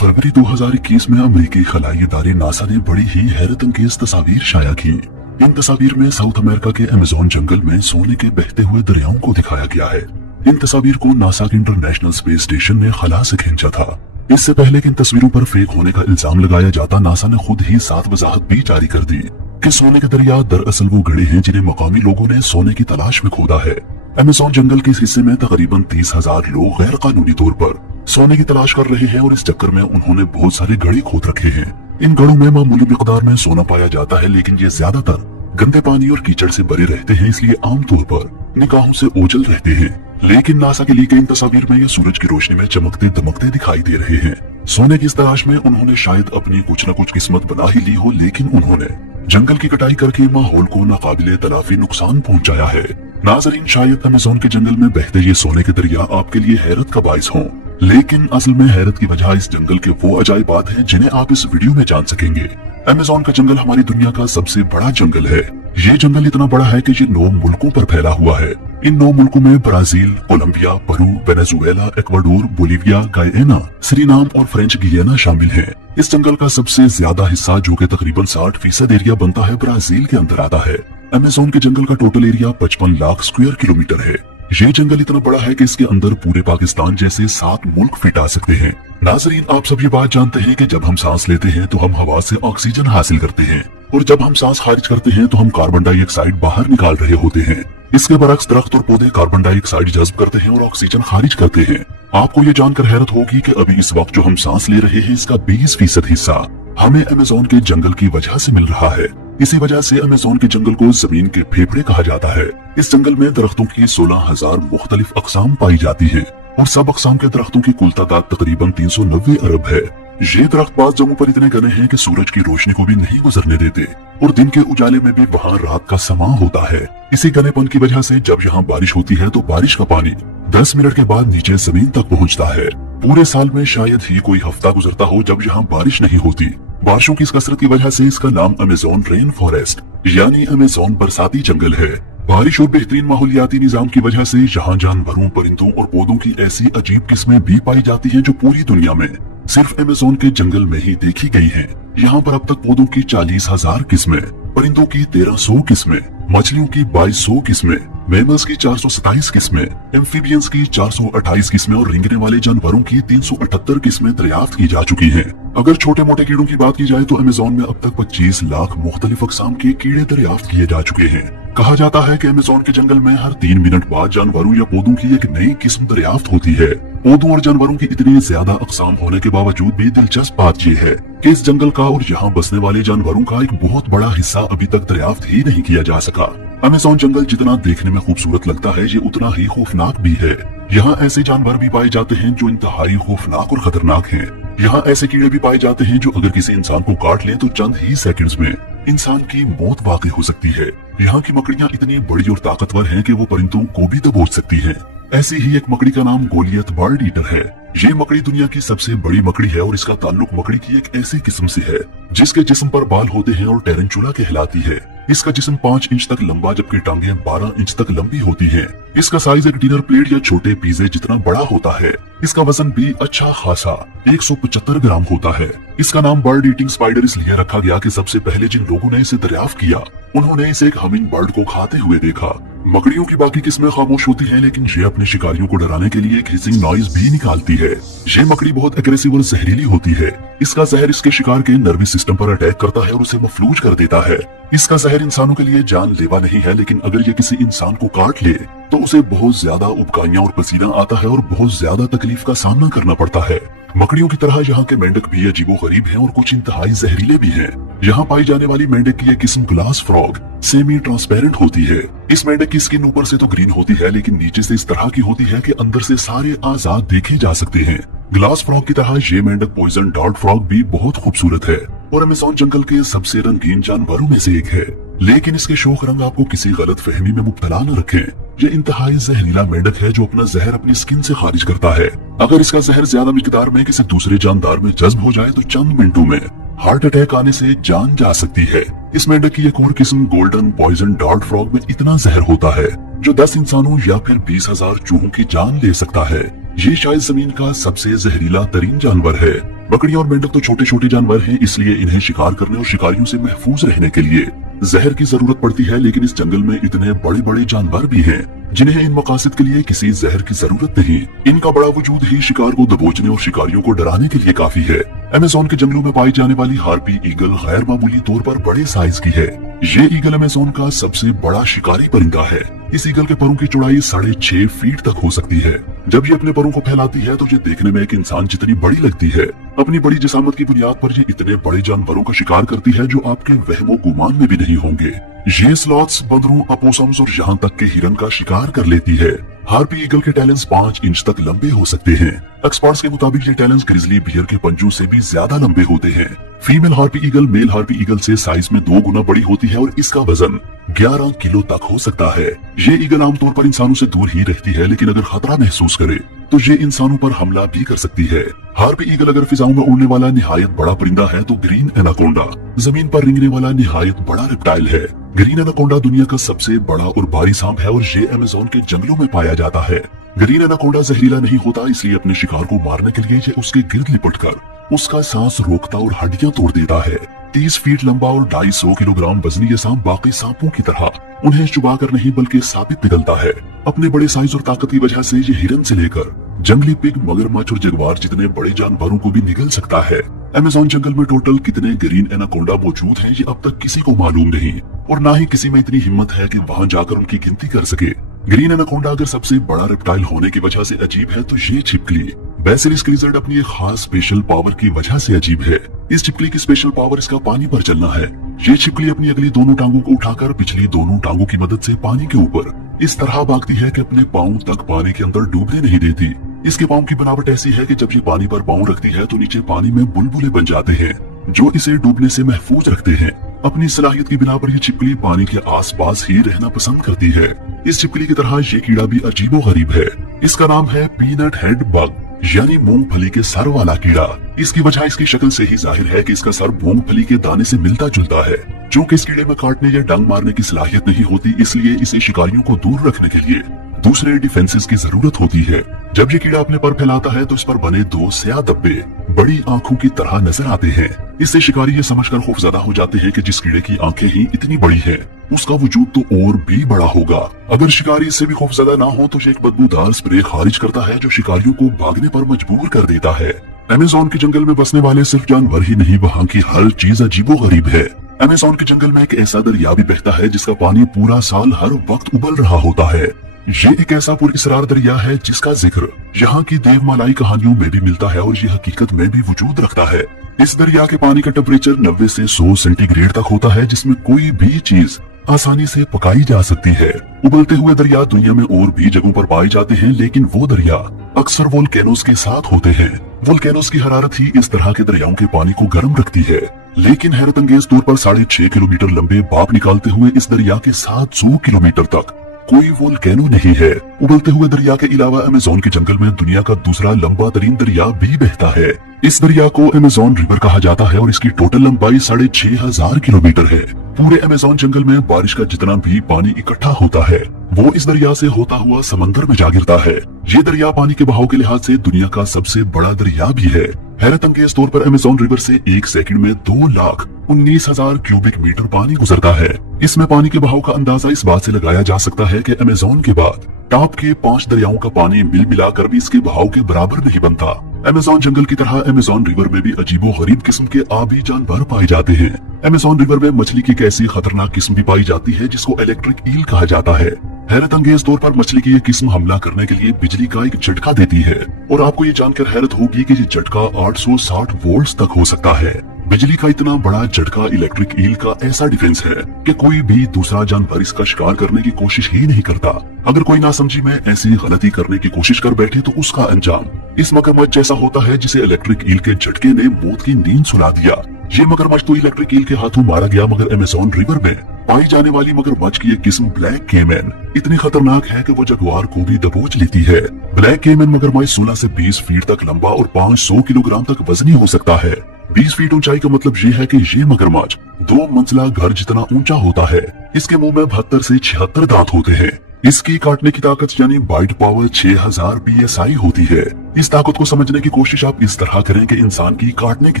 फरवरी 2021 में अमेरिकी खलाई इदारे नासा ने बड़ी ही हैरत अंगेज तस्वीर शाया की। इन तस्वीर में साउथ अमेरिका के अमेज़न जंगल में सोने के बहते हुए दरियाओं को दिखाया गया है। इन तस्वीर को नासा के इंटरनेशनल स्पेस स्टेशन ने खला से खींचा था। इससे पहले कि इन तस्वीरों पर फेक होने का इल्जाम लगाया जाता, नासा ने खुद ही साफ वजाहत भी जारी कर दी कि सोने के दरिया दरअसल वो गड्ढे हैं जिन्हें मकामी लोगों ने सोने की तलाश में खोदा है। अमेज़न जंगल के इस हिस्से में तकरीबन 30,000 लोग गैर कानूनी तौर पर सोने की तलाश कर रहे हैं और इस चक्कर में उन्होंने बहुत सारे गड्ढे खोद रखे हैं। इन गड्ढों में मामूली मिकदार में सोना पाया जाता है, लेकिन ये ज्यादातर गंदे पानी और कीचड़ से भरे रहते हैं, इसलिए आमतौर पर निगाहों से ओझल रहते हैं। लेकिन नासा के लिए इन तस्वीर में ये सूरज की रोशनी में चमकते दमकते दिखाई दे रहे हैं। सोने की इस तलाश में उन्होंने शायद अपनी कुछ न कुछ किस्मत बना ही ली हो, लेकिन उन्होंने जंगल की कटाई करके माहौल को नाकाबिले तलाफी नुकसान पहुंचाया है। नाजरीन, शायद अमेज़न के जंगल में बहते ये सोने के दरिया आपके लिए हैरत का बाइस हों, लेकिन असल में हैरत की वजह इस जंगल के वो अजायबात हैं जिन्हें आप इस वीडियो में जान सकेंगे। अमेज़न का जंगल हमारी दुनिया का सबसे बड़ा जंगल है। ये जंगल इतना बड़ा है कि ये 9 मुल्कों पर फैला हुआ है। इन 9 मुल्कों में Brazil, Colombia, Peru, Venezuela, Ecuador, Bolivia, Guyana, Suriname और फ्रेंच गियाना शामिल हैं। इस जंगल का सबसे ज्यादा हिस्सा, जो कि तकरीबन 60% एरिया बनता है, ब्राजील के अंदर आता है। अमेज़न के जंगल का total area 55 lakh square kilometre है। ये जंगल इतना बड़ा है कि इसके अंदर पूरे पाकिस्तान जैसे 7 मुल्क फिट आ सकते हैं। नाजरीन, आप सब ये बात जानते हैं कि जब हम सांस लेते हैं तो हम हवा से ऑक्सीजन हासिल करते हैं, और जब हम सांस खारिज करते हैं तो हम कार्बन डाइऑक्साइड बाहर निकाल रहे होते हैं। इसके बरक्स दरख्त और पौधे कार्बन डाइऑक्साइड जज्ब करते हैं और ऑक्सीजन खारिज करते हैं। आपको ये जानकर हैरत होगी कि अभी इस वक्त जो हम सांस ले रहे हैं, इसका 20% हिस्सा हमें अमेज़न के जंगल की वजह से मिल रहा है। इसी वजह से अमेज़न के जंगल को जमीन के फेफड़े कहा जाता है। इस जंगल में दरख्तों की 16,000 मुख्तलिफ अक़साम पाई जाती हैं, और सब अक़साम के दरख्तों की कुल तादाद तकरीबन 390 अरब है। ये दरख्त बाज़ जगहों पर इतने घने हैं कि सूरज की रोशनी को भी नहीं गुजरने देते, और दिन के उजाले में भी वहाँ रात का समा होता है। इसी घनेपन की वजह से जब यहाँ बारिश होती है तो बारिश का पानी 10 मिनट के बाद नीचे जमीन तक पहुँचता है। पूरे साल में शायद ही कोई हफ्ता गुजरता हो जब यहाँ बारिश नहीं होती। बारिशों की इस कसरत की वजह से इसका नाम अमेज़न रेन फॉरेस्ट यानी अमेज़न बरसाती जंगल है। बारिश और बेहतरीन माहौलियाती निजाम की वजह से यहाँ जानवरों, परिंदों और पौधों की ऐसी अजीब किस्में भी पाई जाती हैं जो पूरी दुनिया में सिर्फ अमेज़न के जंगल में ही देखी गई हैं। यहाँ पर अब तक पौधों की 40,000 किस्में, परिंदों की 1300 किस्में, मछलियों की 2200 किस्में, मैमल्स की 427 किस्में, एम्फीबियंस की 428 किस्में और रेंगने वाले जानवरों की 378 किस्में दरियाफ्त की जा चुकी हैं। अगर छोटे मोटे कीड़ों की बात की जाए तो अमेज़न में अब तक 25 लाख मुख्तलिफ अक़साम के कीड़े दरियाफ्त किए जा चुके हैं। कहा जाता है कि अमेज़न के जंगल में हर 3 मिनट बाद जानवरों या पौधों की एक नई किस्म दरियाफ्त होती है। पौधों और जानवरों की इतनी ज्यादा अक़साम होने के बावजूद भी दिलचस्प बात यह है कि इस जंगल का और यहाँ बसने वाले जानवरों का एक बहुत बड़ा हिस्सा अभी तक दरियाफ्त ही नहीं किया जा सका। अमेज़न जंगल जितना देखने में खूबसूरत लगता है, ये उतना ही खौफनाक भी है। यहाँ ऐसे जानवर भी पाए जाते हैं जो इंतहाई खौफनाक और खतरनाक हैं। यहाँ ऐसे कीड़े भी पाए जाते हैं जो अगर किसी इंसान को काट ले तो चंद ही सेकंड्स में इंसान की मौत वाक़ई हो सकती है। यहाँ की मकड़ियाँ इतनी बड़ी और ताकतवर हैं कि वो परिंदों को भी दबोच सकती हैं। ऐसी ही एक मकड़ी का नाम गोलियत बर्ड ईटर है। ये मकड़ी दुनिया की सबसे बड़ी मकड़ी है और इसका ताल्लुक मकड़ी की एक ऐसी किस्म से है जिसके जिस्म पर बाल होते हैं और टेरेंचुला कहलाती है। इसका जिस्म 5 इंच तक लंबा जबकि टांगें 12 इंच तक लंबी होती हैं। इसका साइज एक डिनर प्लेट या छोटे पिज़्ज़े जितना बड़ा होता है। इसका वजन भी अच्छा खासा 175 ग्राम होता है। इसका नाम बर्ड ईटिंग स्पाइडर इसलिए रखा गया कि सबसे पहले जिन लोगों ने इसे दरियाफ्त किया उन्होंने इसे एक हमिंग बर्ड को खाते हुए देखा। मकड़ियों की बाकी किस्में खामोश होती हैं, लेकिन ये अपने शिकारियों को डराने के लिए एक हिसिंग नॉइज भी निकालती है। ये मकड़ी बहुत एग्रेसिव और जहरीली होती है। इसका जहर इसके शिकार के नर्वस सिस्टम पर अटैक करता है और उसे मफलूज कर देता है। इसका जहर इंसानों के लिए जानलेवा नहीं है, लेकिन अगर ये किसी इंसान को काट ले तो उसे बहुत ज्यादा उबकाइयां और पसीना आता है और बहुत ज्यादा तकलीफ का सामना करना पड़ता है। मकड़ियों की तरह यहाँ के मेंढक भी अजीबोगरीब हैं और कुछ इंतहाई जहरीले भी हैं। यहाँ पाई जाने वाली मेंढक की एक किस्म ग्लास फ्रॉग सेमी ट्रांसपेरेंट होती है। इस मेंढक की स्किन ऊपर से तो ग्रीन होती है, लेकिन नीचे से इस तरह की होती है कि अंदर से सारे आजाद देखे जा सकते हैं। ग्लास फ्रॉग की तरह ये मेंढक पॉइजन डार्ट फ्रॉग भी बहुत खूबसूरत है और अमेज़न जंगल के सबसे रंगीन जानवरों में से एक है। लेकिन इसके शोख रंग आपको किसी गलत फहमी में मुब्तला न रखें। ये इंतहाई जहरीला मेंढक है जो अपना जहर अपनी स्किन से खारिज करता है। अगर इसका जहर ज्यादा मिकदार में किसी दूसरे जानदार में जज्ब हो जाए तो चंद मिनटों में हार्ट अटैक आने से जान जा सकती है। इस मेंढक की एक और किस्म गोल्डन पॉइजन डार्ट फ्रॉग में इतना जहर होता है जो 10 इंसानों या फिर 20,000 चूहों की जान ले सकता है। ये शायद जमीन का सबसे जहरीला तरीन जानवर है। बकरियां और मेंढक तो छोटे छोटे जानवर हैं, इसलिए इन्हें शिकार करने और शिकारियों से महफूज रहने के लिए जहर की जरूरत पड़ती है। लेकिन इस जंगल में इतने बड़े बड़े जानवर भी हैं जिन्हें इन मकासद के लिए किसी जहर की जरूरत नहीं। इनका बड़ा वजूद ही शिकार को दबोचने और शिकारियों को डराने के लिए काफी है। अमेज़न के जंगलों में पाई जाने वाली हार्पी ईगल गैर मामूली तौर पर बड़े साइज की है। ये ईगल अमेज़न का सबसे बड़ा शिकारी परिंदा है। इस ईगल के परों की चौड़ाई 6.5 फीट तक हो सकती है। जब ये अपने परों को फैलाती है तो ये देखने में एक इंसान जितनी बड़ी लगती है। अपनी बड़ी जिसामत की बुनियाद पर ये इतने बड़े जानवरों का शिकार करती है जो आपके वहमो गुमान में भी नहीं होंगे। ये स्लॉथ्स, बंदरों, अपोसम्स और यहाँ तक के हिरन का शिकार कर लेती है। हार्पी ईगल के टैलेंस 5 इंच तक लंबे हो सकते हैं। एक्सपर्ट्स के मुताबिक ये टैलेंस ग्रिजली बियर के पंजों से भी ज्यादा लंबे होते हैं। Female harpy eagle male harpy eagle से साइज में 2 गुना बड़ी होती है और इसका वजन 11 किलो तक हो सकता है। ये ईगल आमतौर पर इंसानों से दूर ही रहती है, लेकिन अगर खतरा महसूस करे तो ये इंसानों पर हमला भी कर सकती है। हार्पी ईगल अगर फिजाओं में उड़ने वाला निहायत बड़ा परिंदा है तो ग्रीन एनाकोंडा जमीन पर रेंगने वाला निहायत बड़ा रेप्टाइल है। ग्रीन एनाकोंडा दुनिया का सबसे बड़ा और भारी सांप है और ये अमेज़न के जंगलों में पाया जाता है। ग्रीन एनाकोंडा जहरीला नहीं होता, इसलिए अपने शिकार को मारने के लिए ये उसके गिर्द लिपटकर उसका सांस रोकता और हड्डियां तोड़ देता है। 30 फीट लंबा और 250 किलोग्राम वजनी ये सांप बाकी सांपों की तरह उन्हें चुबाकर नहीं बल्कि साबित पिघलता है। अपने बड़े साइज और ताकत की वजह से ये हिरन से लेकर जंगली पिग, मगरमच्छ और जगुआर जितने बड़े जानवरों को भी निगल सकता है। अमेज़न जंगल में टोटल कितने ग्रीन एनाकोंडा मौजूद हैं ये अब तक किसी को मालूम नहीं और ना ही किसी में इतनी हिम्मत है कि वहां जाकर उनकी गिनती कर सके। ग्रीन एनाकोंडा अगर सबसे बड़ा रेप्टाइल होने की वजह से अजीब है तो ये छिपकली बैसिलिस्क लिजर्ड अपनी एक खास स्पेशल पावर की वजह से अजीब है। इस छिपकली की स्पेशल पावर इसका पानी पर चलना है। ये छिपकली अपनी अगली दोनों टांगों को उठाकर पिछली दोनों टांगों की मदद से पानी के ऊपर इस तरह भागती है कि अपने पांव तक पानी के अंदर डूबने नहीं देती। इसके पांव की बनावट ऐसी है कि जब ये पानी पर पांव रखती है तो नीचे पानी में बुलबुले बन जाते हैं जो इसे डूबने से महफूज रखते हैं। अपनी सलाहियत की बिना पर ये छिपकली पानी के आसपास ही रहना पसंद करती है। इस छिपकली की तरह ये कीड़ा भी अजीबोगरीब है। इसका नाम है पीनट हेड बग यानी मूंगफली के सर वाला कीड़ा। इसकी वजह इसकी शक्ल से ही जाहिर है कि इसका सर मूंगफली के दाने से मिलता जुलता है। चूंकि इस कीड़े में काटने या डंग मारने की सलाहियत नहीं होती, इसलिए इसे शिकारियों को दूर रखने के लिए दूसरे डिफेंसेस की जरूरत होती है। जब ये कीड़ा अपने पर फैलाता है तो इस पर बने 2 स्याह धब्बे बड़ी आंखों की तरह नजर आते हैं। इससे शिकारी ये समझकर खौफजदा हो जाते हैं कि जिस कीड़े की आंखें ही इतनी बड़ी हैं, उसका वजूद तो और भी बड़ा होगा। अगर शिकारी इससे भी खौफजदा ना हो तो ये एक बदबूदार स्प्रे खारिज करता है जो शिकारियों को भागने पर मजबूर कर देता है। अमेज़न के जंगल में बसने वाले सिर्फ जानवर ही नहीं, वहाँ की हर चीज अजीबोगरीब है। अमेज़न के जंगल में एक ऐसा दरिया भी बहता है जिसका पानी पूरा साल हर वक्त उबल रहा होता है। ये एक ऐसा पुरअसरार दरिया है जिसका जिक्र यहाँ की देवमालाई कहानियों में भी मिलता है और ये हकीकत में भी वजूद रखता है। इस दरिया के पानी का टेम्परेचर 90 से 100 सेंटीग्रेड तक होता है, जिसमें कोई भी चीज आसानी से पकाई जा सकती है। उबलते हुए दरिया दुनिया में और भी जगहों पर पाए जाते हैं, लेकिन वो दरिया अक्सर वोल्केनोस के साथ होते हैं। वोल्केनोस की हरारत ही इस तरह के दरियाओं के पानी को गर्म रखती है। लेकिन हैरत अंगेज तौर पर 6.5 किलोमीटर लंबे भाप निकालते हुए इस दरिया के 700 किलोमीटर तक कोई वोल्केनो नहीं है। उबलते हुए दरिया के अलावा अमेज़न के जंगल में दुनिया का दूसरा लंबा तरीन दरिया भी बहता है। इस दरिया को अमेज़न रिवर कहा जाता है और इसकी टोटल लंबाई 6,500 किलोमीटर है। पूरे अमेज़न जंगल में बारिश का जितना भी पानी इकट्ठा होता है वो इस दरिया से होता हुआ समंदर में जा गिरता है। ये दरिया पानी के बहाव के लिहाज से दुनिया का सबसे बड़ा दरिया भी है। हैरत अंगेज तौर पर अमेज़न रिवर से 1 सेकंड में 2,19,000 क्यूबिक मीटर पानी गुजरता है। इसमें पानी के बहाव का अंदाजा इस बात से लगाया जा सकता है कि अमेज़न के बाद टॉप के 5 दरियाओं का पानी मिल मिलाकर भी इसके बहाव के बराबर नहीं बनता। अमेज़न जंगल की तरह अमेज़न रिवर में भी अजीबोगरीब किस्म के आबी जानवर पाए जाते हैं। अमेज़न रिवर में मछली की एक ऐसी खतरनाक किस्म भी पाई जाती है जिसको इलेक्ट्रिक ईल कहा जाता है। हैरत अंगेज तौर पर मछली की ये किस्म हमला करने के लिए बिजली का एक झटका देती है और आपको ये जानकर हैरत होगी कि ये झटका 860 वोल्ट तक हो सकता है। बिजली का इतना बड़ा झटका इलेक्ट्रिक ईल का ऐसा डिफेंस है कि कोई भी दूसरा जानवर इसका शिकार करने की कोशिश ही नहीं करता। अगर कोई नासमझी में ऐसी गलती करने की कोशिश कर बैठे तो उसका अंजाम इस मगरमच्छ जैसा होता है जिसे इलेक्ट्रिक ईल के झटके ने मौत की नींद सुला दिया। ये मगरमच्छ तो इलेक्ट्रिक ईल के हाथों मारा गया, मगर अमेज़न रिवर में पाई जाने वाली मगरमच्छ की एक किस्म ब्लैक केमैन इतनी खतरनाक है कि वो जगुआर को भी दबोच लेती है। ब्लैक केमैन मगरमच्छ 16 से 20 फीट तक लंबा और 500 किलोग्राम तक वजनी हो सकता है। 20 फीट ऊंचाई का मतलब ये है कि ये मगरमच्छ 2 मंजिला घर जितना ऊंचा होता है। इसके मुंह में 72 से 76 दांत होते हैं। इसकी काटने की ताकत यानी बाइट पावर 6000 PSI होती है। इस ताकत को समझने की कोशिश आप इस तरह करें कि इंसान की काटने की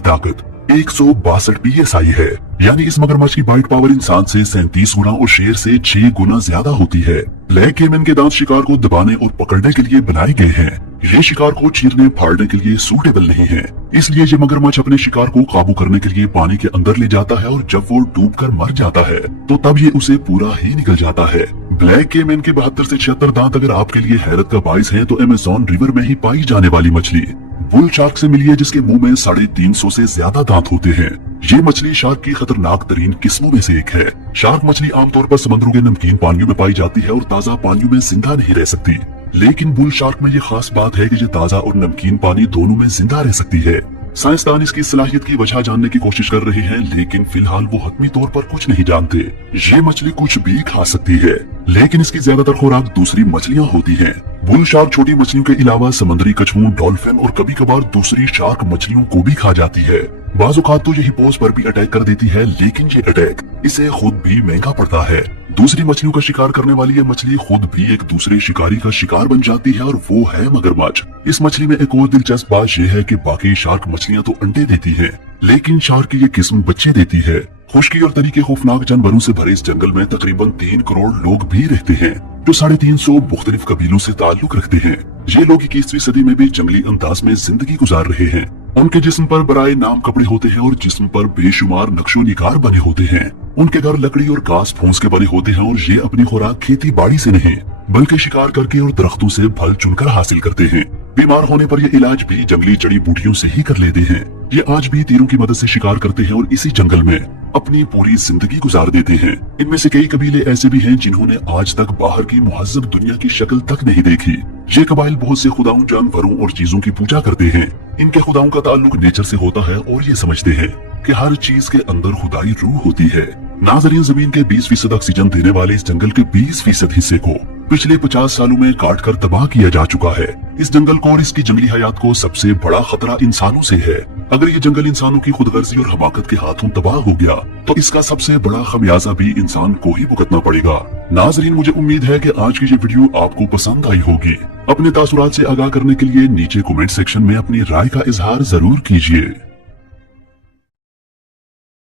ताकत 162 PSI है, यानी इस मगरमच्छ की बाइट पावर इंसान से 37 गुना और शेर से 6 गुना ज्यादा होती है। ब्लैक केमन के दांत शिकार को दबाने और पकड़ने के लिए बनाए गए हैं। ये शिकार को चीरने फाड़ने के लिए सूटेबल नहीं है, इसलिए ये मगरमच्छ अपने शिकार को काबू करने के लिए पानी के अंदर ले जाता है और जब वो डूबकर मर जाता है तो तब ये उसे पूरा ही निकल जाता है। ब्लैक केमन के 72 से 76 दांत अगर आपके लिए हैरत का बाइस है तो अमेज़न रिवर में ही पाई जाने वाली मछली बुल शार्क से मिली है, जिसके मुंह में 350 से ज्यादा दांत होते हैं। ये मछली शार्क की खतरनाक तरीन किस्मों में से एक है। शार्क मछली आमतौर पर समुद्रों के नमकीन पानियों में पाई जाती है और ताजा पानियों में जिंदा नहीं रह सकती, लेकिन बुल शार्क में ये खास बात है कि ये ताजा और नमकीन पानी दोनों में जिंदा रह सकती है। साइंसदान इसकी सलाहियत की वजह जानने की कोशिश कर रहे हैं, लेकिन फिलहाल वो हतमी तौर पर कुछ नहीं जानते। ये मछली कुछ भी खा सकती है, लेकिन इसकी ज्यादातर खुराक दूसरी मछलियां होती हैं। बुल शार्क छोटी मछलियों के अलावा समुद्री कछुओं, डॉल्फिन और कभी कभार दूसरी शार्क मछलियों को भी खा जाती है। बाज़ औक़ात तो ये हिप्पोस पर भी अटैक कर देती है, लेकिन ये अटैक इसे खुद भी महंगा पड़ता है। दूसरी मछलियों का शिकार करने वाली ये मछली खुद भी एक दूसरे शिकारी का शिकार बन जाती है, और वो है मगरमच्छ। इस मछली में एक और दिलचस्प बात यह है कि बाकी शार्क मछलियां तो अंडे देती हैं, लेकिन शार्क की ये किस्म बच्चे देती है। खुश्की और तरीके खौफनाक जानवरों से भरे इस जंगल में तकरीबन 3 करोड़ लोग भी रहते हैं, जो 350 मुख्तलिफ कबीलों से ताल्लुक रखते हैं। ये लोग 21वीं सदी में भी जंगली अंदाज में जिंदगी गुजार रहे हैं। उनके जिस्म पर बराए नाम कपड़े होते हैं और जिस्म पर बेशुमार नक्शो निगार बने होते हैं। उनके घर लकड़ी और घास फूस के बने होते हैं, और ये अपनी खुराक खेती बाड़ी से नहीं बल्कि शिकार करके और दरख्तों से फल चुनकर हासिल करते हैं। बीमार होने पर ये इलाज भी जंगली जड़ी बूटियों से ही कर लेते हैं। ये आज भी तीरों की मदद से शिकार करते हैं और इसी जंगल में अपनी पूरी जिंदगी गुजार देते हैं। इनमें से कई कबीले ऐसे भी हैं जिन्होंने आज तक बाहर की मुहज्जब दुनिया की शक्ल तक नहीं देखी। ये कबाइल बहुत से खुदाओं, जानवरों और चीजों की पूजा करते हैं। इनके खुदाओं का ताल्लुक नेचर से होता है और ये समझते हैं कि हर चीज के अंदर खुदाई रूह होती है। नाज़रीन, जमीन के 20% ऑक्सीजन देने वाले इस जंगल के 20% हिस्से को पिछले 50 सालों में काट कर तबाह किया जा चुका है। इस जंगल को और इसकी जंगली हयात को सबसे बड़ा खतरा इंसानों से है। अगर ये जंगल इंसानों की खुदगर्जी और हमाकत के हाथों तबाह हो गया तो इसका सबसे बड़ा खमियाजा भी इंसान को ही भुगतना पड़ेगा। नाज़रीन, मुझे उम्मीद है कि आज की ये वीडियो आपको पसंद आई होगी। अपने तासुरात से आगाह करने के लिए नीचे कमेंट सेक्शन में अपनी राय का इजहार जरूर कीजिए।